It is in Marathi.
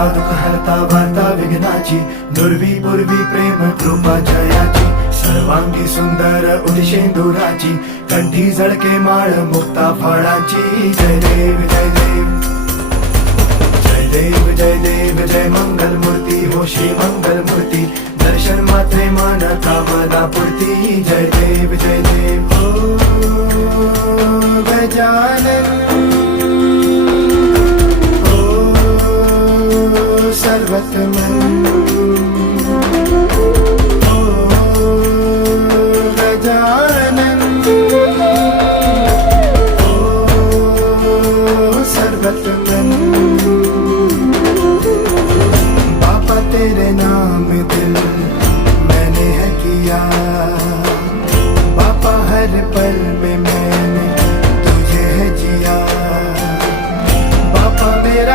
हरता दुःख हरता वार्ता विघ्नाची, दुर्वी पूर्वी प्रेम कृपा जयाची, सर्वांगी सुंदर उदिशेंदुराची, कंठी झळके माळ मुक्ता फळाची. जय देव जय देव जय देव जय देव जय मंगल मूर्ती हो श्री मंगल मूर्ती, दर्शन मात्रे मन कामना पूर्ती. जय देव जय देव हो गजानन हो सर्वतमन.